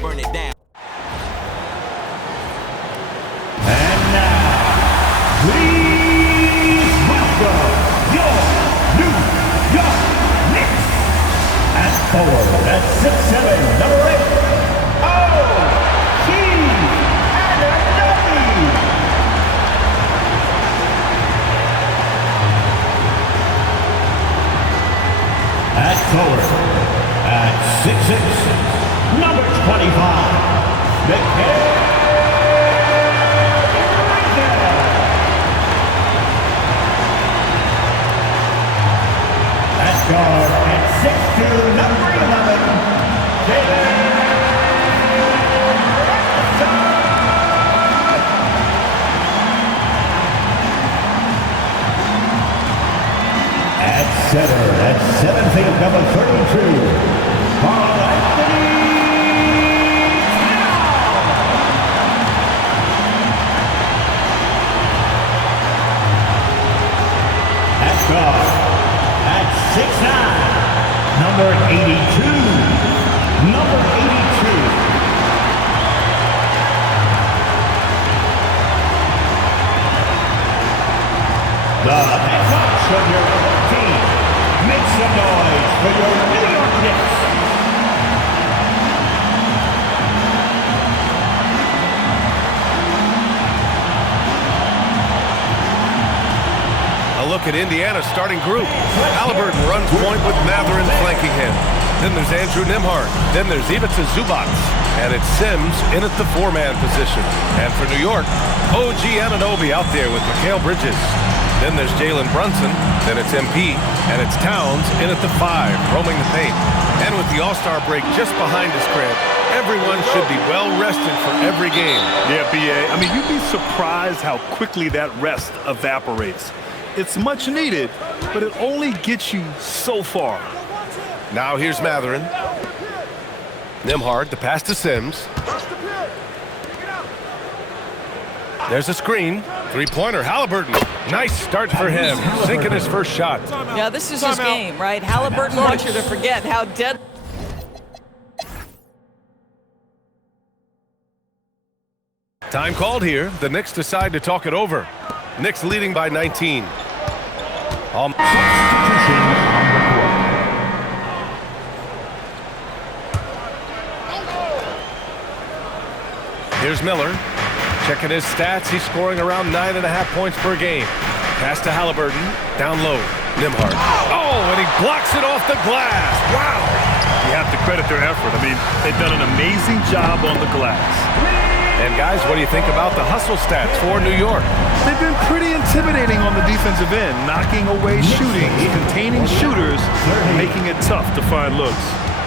Burn it down. And now, please welcome your New York Knicks. At forward, at 6'7", number 8, O.G. Anunoby. At forward, at 6'6", number 25, Mikal Bridges. At guard, at 6'2", number 11, Jalen Brunson. At center, at 7 feet, number 32, Karl-Anthony Towns. At guard, at 6'9", number 82, number 82. The head coach of your team. Make some noise for your New York Knicks. A look at Indiana's starting group. Halliburton runs point with Mathurin flanking him. Then there's Andrew Nembhard. Then there's Ivica Zubac. And it's Sims in at the 4-man position. And for New York, O.G. Anunoby out there with Mikal Bridges. Then there's Jalen Brunson. Then it's MP. And it's Towns in at the 5, roaming the paint. And with the All-Star break just behind us, Craig, everyone should be well rested for every game. Yeah, B.A. I mean, you'd be surprised how quickly that rest evaporates. It's much needed, but it only gets you so far. Now here's Mathurin. Nembhard, the pass to Sims. There's a screen. Three-pointer, Halliburton. Nice start for him. Sinking his first shot. Yeah, this is his game, right? Halliburton wants you to forget how dead. Time called here. The Knicks decide to talk it over. Knicks leading by 19. Here's Miller. Checking his stats. He's scoring around 9.5 points per game. Pass to Halliburton. Down low. Nembhard. Oh, and he blocks it off the glass. Wow. You have to credit their effort. I mean, they've done an amazing job on the glass. And guys, what do you think about the hustle stats for New York? They've been pretty intimidating on the defensive end, knocking away shooting, containing shooters, making it tough to find looks.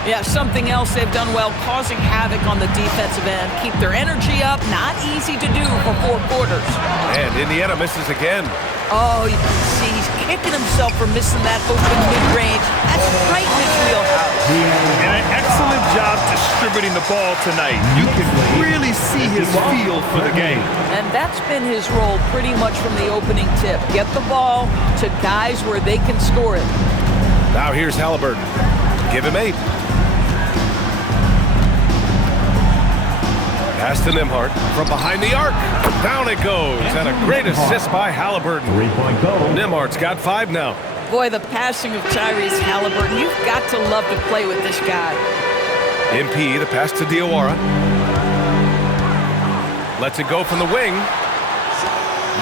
Yeah, something else they've done well, causing havoc on the defensive end. Keep their energy up. Not easy to do for 4 quarters. And Indiana misses again. Oh, you can see he's kicking himself for missing that open mid-range. That's right in his wheelhouse. And an excellent job distributing the ball tonight. You can really see his feel for the game. And that's been his role pretty much from the opening tip. Get the ball to guys where they can score it. Now here's Halliburton. Give him 8. Pass to Nembhard from behind the arc. Down it goes. And a great assist by Halliburton. 3-point goal. Nembhard's got 5 now. Boy, the passing of Tyrese Halliburton. You've got to love to play with this guy. MP, the pass to Diawara. Lets it go from the wing.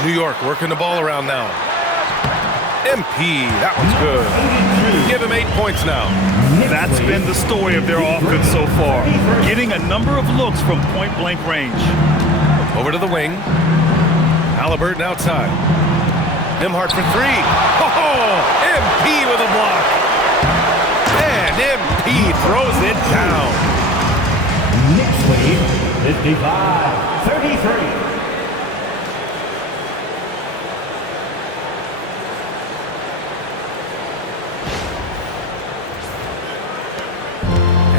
New York working the ball around now. MP, that one's good. Give him 8 points now. That's been the story of their offense so far. Getting a number of looks from point-blank range. Over to the wing. Halliburton outside. Nembhard for 3. Oh, MP with a block. And MP throws it down. Knicks lead 55-33.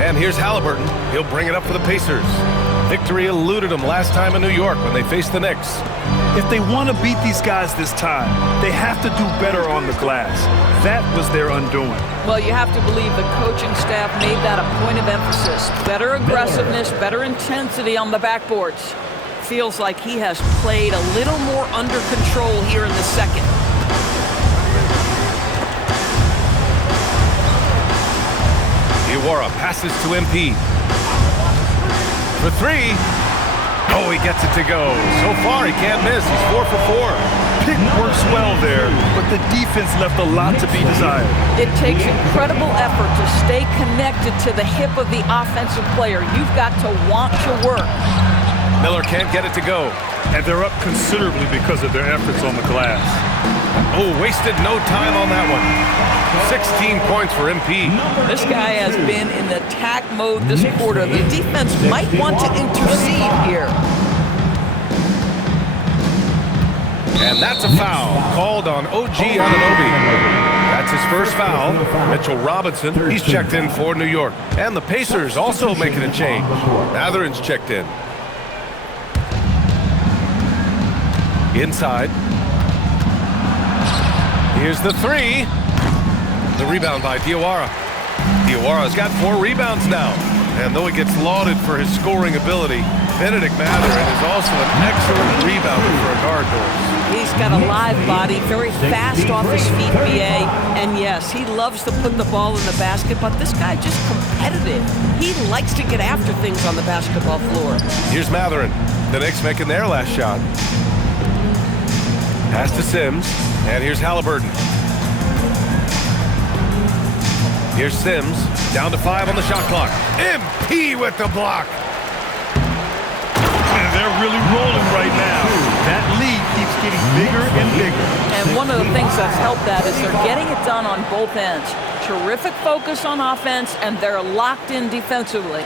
And here's Halliburton. He'll bring it up for the Pacers. Victory eluded them last time in New York when they faced the Knicks. If they want to beat these guys this time, they have to do better on the glass. That was their undoing. Well, you have to believe the coaching staff made that a point of emphasis. Better aggressiveness, better intensity on the backboards. Feels like he has played a little more under control here in the second. Diawara passes to MP. For three. Oh, he gets it to go. So far, he can't miss. He's 4 for 4. Pick works well there, but the defense left a lot to be desired. It takes incredible effort to stay connected to the hip of the offensive player. You've got to want to work. Miller can't get it to go. And they're up considerably because of their efforts on the glass. Oh, wasted no time on that one. 16 points for MP. This guy has been in attack mode this quarter. The defense might want to intercede here. And that's a foul called on OG Anunoby. That's his first foul. Mitchell Robinson, he's checked in for New York. And the Pacers also making a change. Mathurin's checked in. Inside. Here's the three. The rebound by Diawara. Diawara's got 4 rebounds now. And though he gets lauded for his scoring ability, Bennedict Mathurin is also an excellent rebounder for a guard, Doris. He's got a live body, very fast off his feet, BA. And yes, he loves to put the ball in the basket, but this guy just competitive. He likes to get after things on the basketball floor. Here's Mathurin. The Knicks making their last shot. Pass to Sims, and here's Halliburton. Here's Sims, down to 5 on the shot clock. MP with the block. And they're really rolling right now. That lead keeps getting bigger and bigger. And one of the things that's helped that is they're getting it done on both ends. Terrific focus on offense, and they're locked in defensively.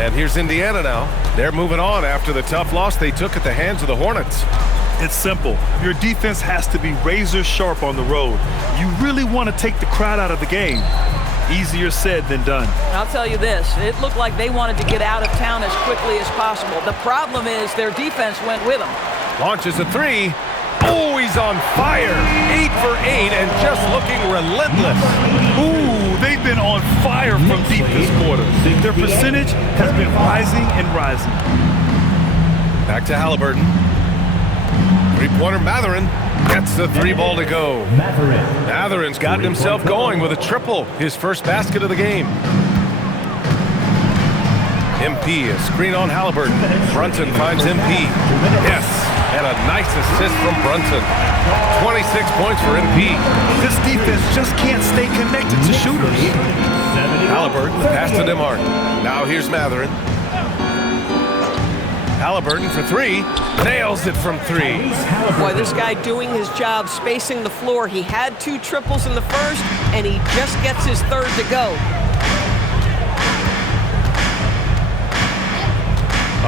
And here's Indiana now. They're moving on after the tough loss they took at the hands of the Hornets. It's simple. Your defense has to be razor sharp on the road. You really want to take the crowd out of the game. Easier said than done. I'll tell you this, it looked like they wanted to get out of town as quickly as possible. The problem is their defense went with them. Launches a three. Oh, he's on fire. 8 for 8 and just looking relentless. Ooh, they've been on fire from deep this quarter. Their percentage has been rising and rising. Back to Halliburton. Three-pointer Mathurin gets the 3 ball to go. Mathurin's gotten himself going with a triple, his first basket of the game. MP, a screen on Halliburton. Brunson finds MP. Yes, and a nice assist from Brunson. 26 points for MP. This defense just can't stay connected to shooters. Halliburton, pass to Nembhard. Now here's Mathurin. Halliburton for 3. Nails it from 3. Boy, this guy doing his job spacing the floor. He had 2 triples in the first, and he just gets his 3rd to go.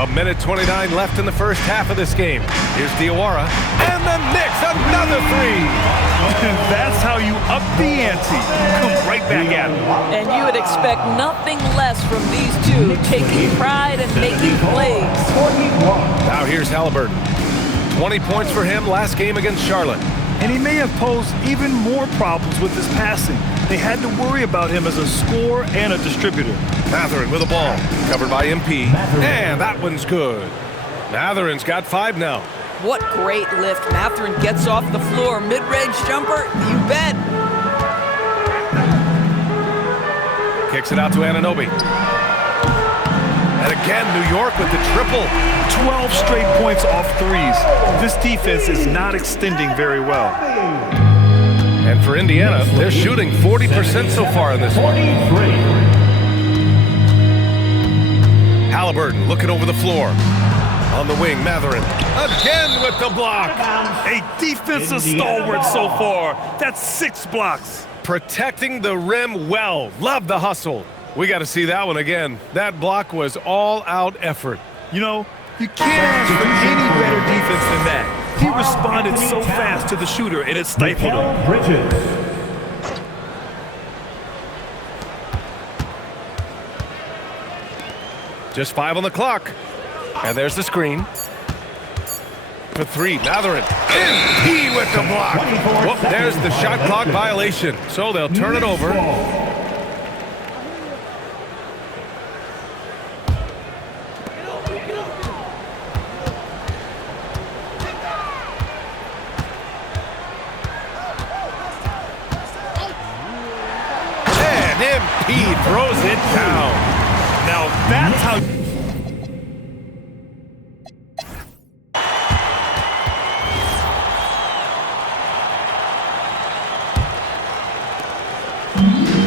A minute 29 left in the first half of this game. Here's Diawara. And the Knicks, another 3. And that's how you up the ante. Come right back at him. And you would expect nothing less from these two, taking pride and making plays. Now here's Halliburton. 20 points for him last game against Charlotte. And he may have posed even more problems with his passing. They had to worry about him as a scorer and a distributor. Mathurin with a ball, covered by MP. And that one's good. Mathurin's got 5 now. What great lift. Mathurin gets off the floor. Mid-range jumper, you bet. Kicks it out to Anunoby. And again, New York with the triple. 12 straight points off threes. This defense is not extending very well. And for Indiana, they're shooting 40% so far in this one. Halliburton looking over the floor. On the wing, Mathurin. Again with the block. A defensive stalwart so far. That's 6 blocks. Protecting the rim well. Love the hustle. We got to see that one again. That block was all-out effort. You know, you can't ask for any better defense than that. He responded so fast to the shooter, and it stifled him. Bridges. Just 5 on the clock. And there's the screen. For three, Mathurin. MP with the block. Whoop, there's the shot clock violation. So they'll turn it over. And MP throws it down. Now that's how...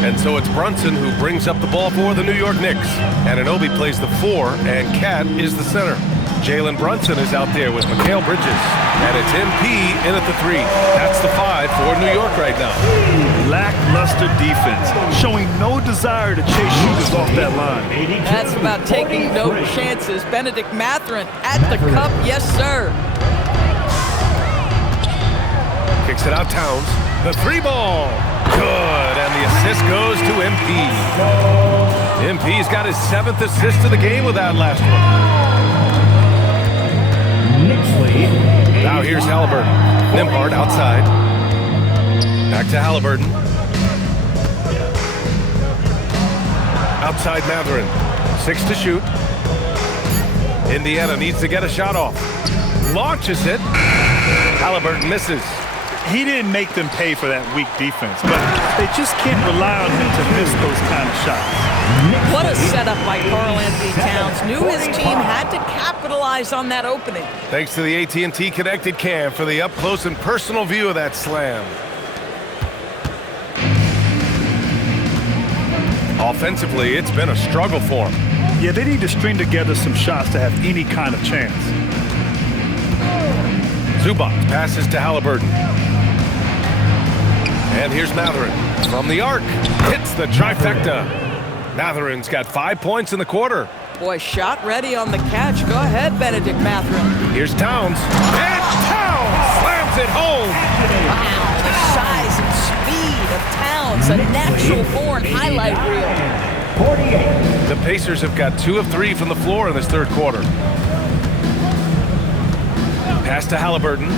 And so it's Brunson who brings up the ball for the New York Knicks. Anunoby plays the 4, and Cat is the center. Jalen Brunson is out there with Mikal Bridges. And it's MP in at the 3. That's the 5 for New York right now. Lackluster defense, showing no desire to chase shooters off that line. That's about taking no chances. Bennedict Mathurin at the cup, yes, sir. Kicks it out, Towns. The 3 ball. Good, and the assist goes to MP. MP's got his 7th assist of the game with that last one. Now here's Halliburton. Nembhard outside. Back to Halliburton. Outside Mathurin. 6 to shoot. Indiana needs to get a shot off. Launches it. Halliburton misses. He didn't make them pay for that weak defense, but they just can't rely on him to miss those kind of shots. What a setup by Karl-Anthony Towns. Knew his team had to capitalize on that opening. Thanks to the AT&T Connected Cam for the up-close and personal view of that slam. Offensively, it's been a struggle for him. Yeah, they need to string together some shots to have any kind of chance. Zubac passes to Halliburton. And here's Mathurin from the arc. Hits the trifecta. Mathurin's got 5 points in the quarter. Boy, shot ready on the catch. Go ahead, Bennedict Mathurin. Here's Towns. And Towns slams it home. Wow, the size and speed of Towns. A natural-born highlight reel. The Pacers have got 2 of 3 from the floor in this third quarter. Pass to Halliburton.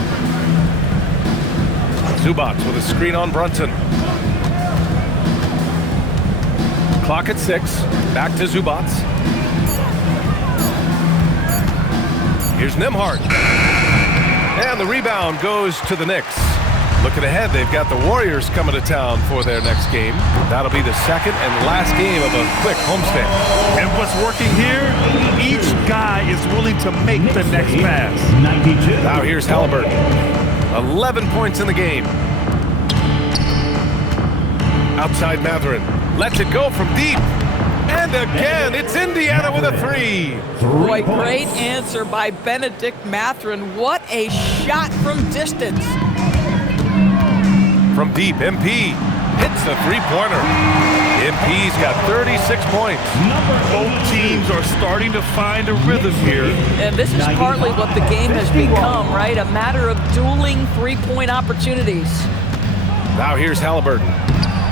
Zubac with a screen on Brunson. Clock at 6. Back to Zubac. Here's Nembhard. And the rebound goes to the Knicks. Looking ahead, they've got the Warriors coming to town for their next game. That'll be the second and last game of a quick homestand. And what's working here, each guy is willing to make the next pass. Now here's Halliburton. 11 points in the game. Outside Mathurin. Lets it go from deep. And again, it's Indiana with a 3. Boy, great answer by Bennedict Mathurin. What a shot from distance. From deep, MP hits the 3-pointer. MP's got 36 points. Both teams are starting to find a rhythm here. And this is partly what the game has become, right? A matter of dueling 3-point opportunities. Now here's Halliburton.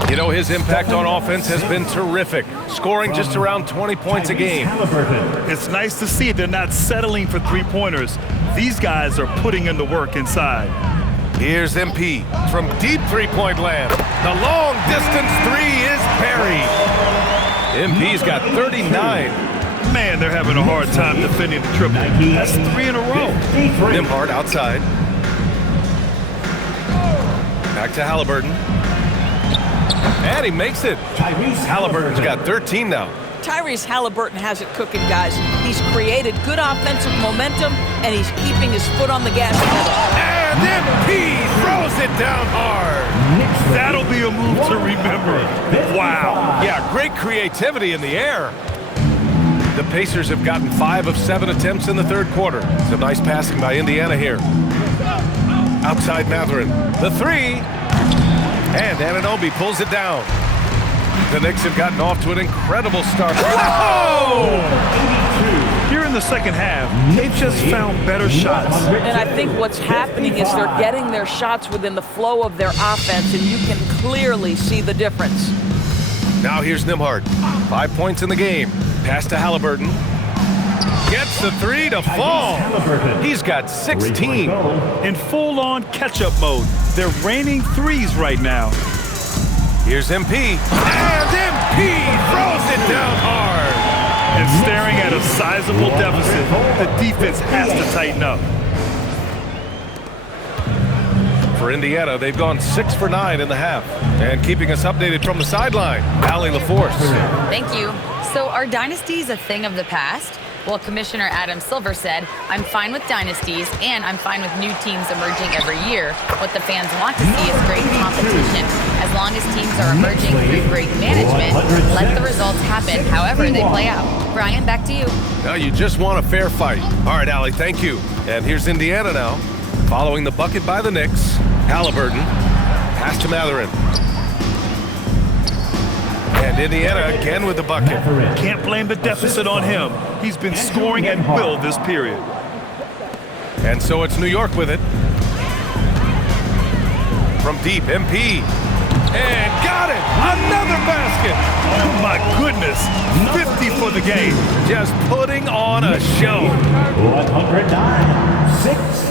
You know, his impact on offense has been terrific, scoring just around 20 points a game. It's nice to see they're not settling for 3-pointers. These guys are putting in the work inside. Here's MP from deep 3-point land. The long distance 3 is buried. MP's got 39. Man, they're having a hard time defending the triple. That's 3 in a row. Nembhard outside. Back to Halliburton. And he makes it. Halliburton's got 13 now. Tyrese Halliburton has it cooking, guys. He's created good offensive momentum, and he's keeping his foot on the gas pedal. And MP throws it down hard. That'll be a move to remember. Wow. Yeah, great creativity in the air. The Pacers have gotten 5 of 7 attempts in the third quarter. Some nice passing by Indiana here. Outside Mathurin. The 3. And Anunoby pulls it down. The Knicks have gotten off to an incredible start. Whoa! Here in the second half, they've just found better shots. And I think what's happening is they're getting their shots within the flow of their offense, and you can clearly see the difference. Now here's Nembhard. 5 points in the game. Pass to Halliburton. Gets the three to fall. He's got 16. In full-on catch-up mode. They're raining threes right now. Here's MP. And MP throws it down hard. And staring at a sizable deficit, the defense has to tighten up. For Indiana, they've gone 6 for 9 in the half. And keeping us updated from the sideline, Allie LaForce. Thank you. So are dynasties a thing of the past? Well, Commissioner Adam Silver said, I'm fine with dynasties and I'm fine with new teams emerging every year. What the fans want to see is great competition. As long as teams are emerging through great management, let the results happen however they play out. Brian, back to you. Now you just want a fair fight. All right, Allie, thank you. And here's Indiana now. Following the bucket by the Knicks, Halliburton. Pass to Mathurin. And Indiana again with the bucket. Can't blame the deficit on him. He's been scoring at will this period. And so it's New York with it. From deep, MP. And got it! Another basket! Oh my goodness, 50 for the game. Just putting on a show.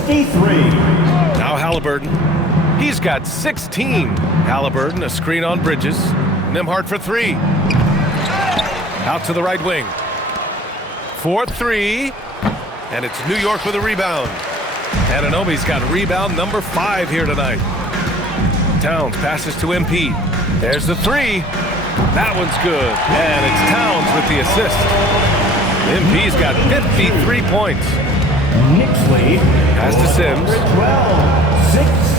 109-63. Now Halliburton. He's got 16. Halliburton, a screen on Bridges. Nembhard for three. Out to the right wing. 4-3. And it's New York with a rebound. Anunoby's got rebound number 5 here tonight. Towns passes to MP. There's the three. That one's good. And it's Towns with the assist. MP's got 53 points. Knicks lead. Pass to Sims.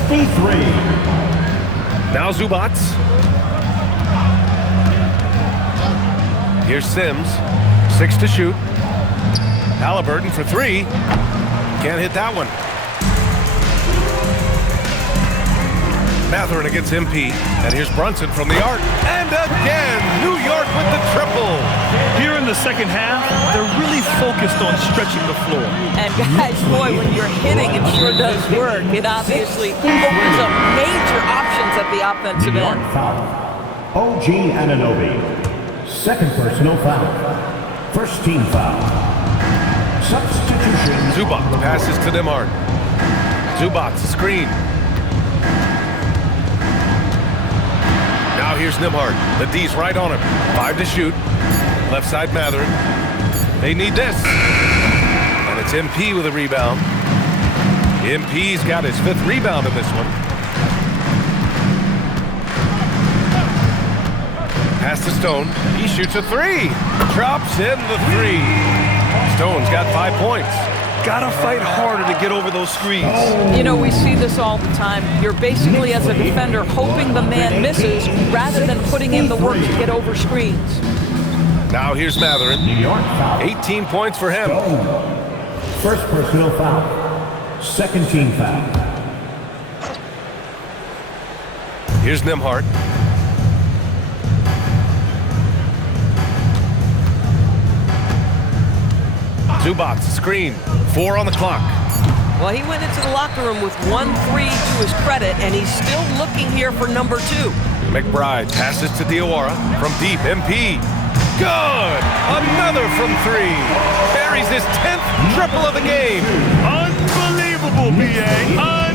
12-63. Now Zubats. Here's Sims. 6 to shoot. Halliburton for three. Can't hit that one. Mathurin against MP. And here's Brunson from the arc. And again, New York with the triple. Here in the second half, they're really focused on stretching the floor. And guys, boy, when you're hitting, it sure does work. It obviously opens up major options at the offensive New York end. foul. OG Anunoby. Second personal foul. First team foul. Substitution. Zubac passes to Nembhard. Zubac screen. Now here's Nembhard. The D's right on him. 5 to shoot. Left side Mathurin. They need this. And it's MP with a rebound. MP's got his 5th rebound in this one. Pass to Stone. He shoots a three. Drops in the three. Stone's got 5 points. Gotta fight harder to get over those screens. You know, we see this all the time. You're basically, as a defender, hoping the man misses rather than putting in the work to get over screens. Now here's Mathurin. New York foul. 18 points for him. First personal foul. Second team foul. Here's Nembhard. Zubac, screen. 4 on the clock. Well, he went into the locker room with 1-3 to his credit, and he's still looking here for number 2. McBride passes to Diawara. From deep, MP. Good! Another from 3. Buries his 10th triple of the game. Unbelievable, B.A. Unbelievable.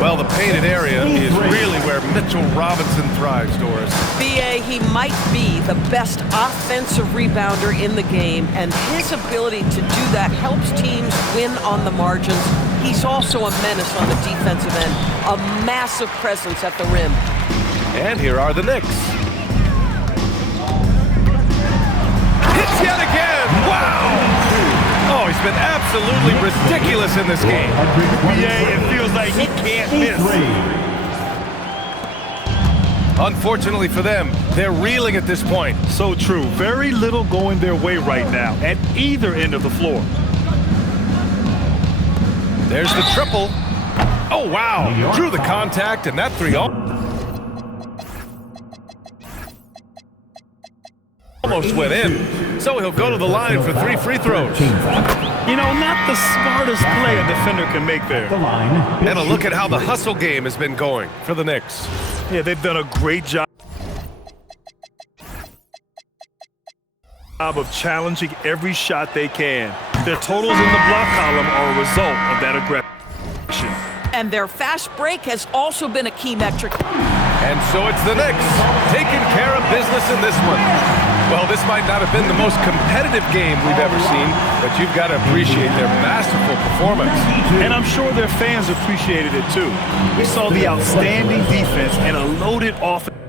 Well, the painted area is really where Mitchell Robinson thrives, Doris. B.A., he might be the best offensive rebounder in the game, and his ability to do that helps teams win on the margins. He's also a menace on the defensive end, a massive presence at the rim. And here are the Knicks. Hits yet again! Wow! Oh, he's been absolutely ridiculous in this game. B.A., it feels like he can't miss. Unfortunately for them, they're reeling at this point. So true. Very little going their way right now at either end of the floor. There's the triple. Oh, wow. Drew the contact, and that three almost went in. So he'll go to the line for 3 free throws. You know, not the smartest play a defender can make there. The line. And a look at how the hustle game has been going for the Knicks. Yeah, they've done a great job. of challenging every shot they can. Their totals in the block column are a result of that aggression. And their fast break has also been a key metric. And so it's the Knicks taking care of business in this one. Well, this might not have been the most competitive game we've ever seen, but you've got to appreciate their masterful performance. And I'm sure their fans appreciated it too. We saw the outstanding defense and a loaded offense.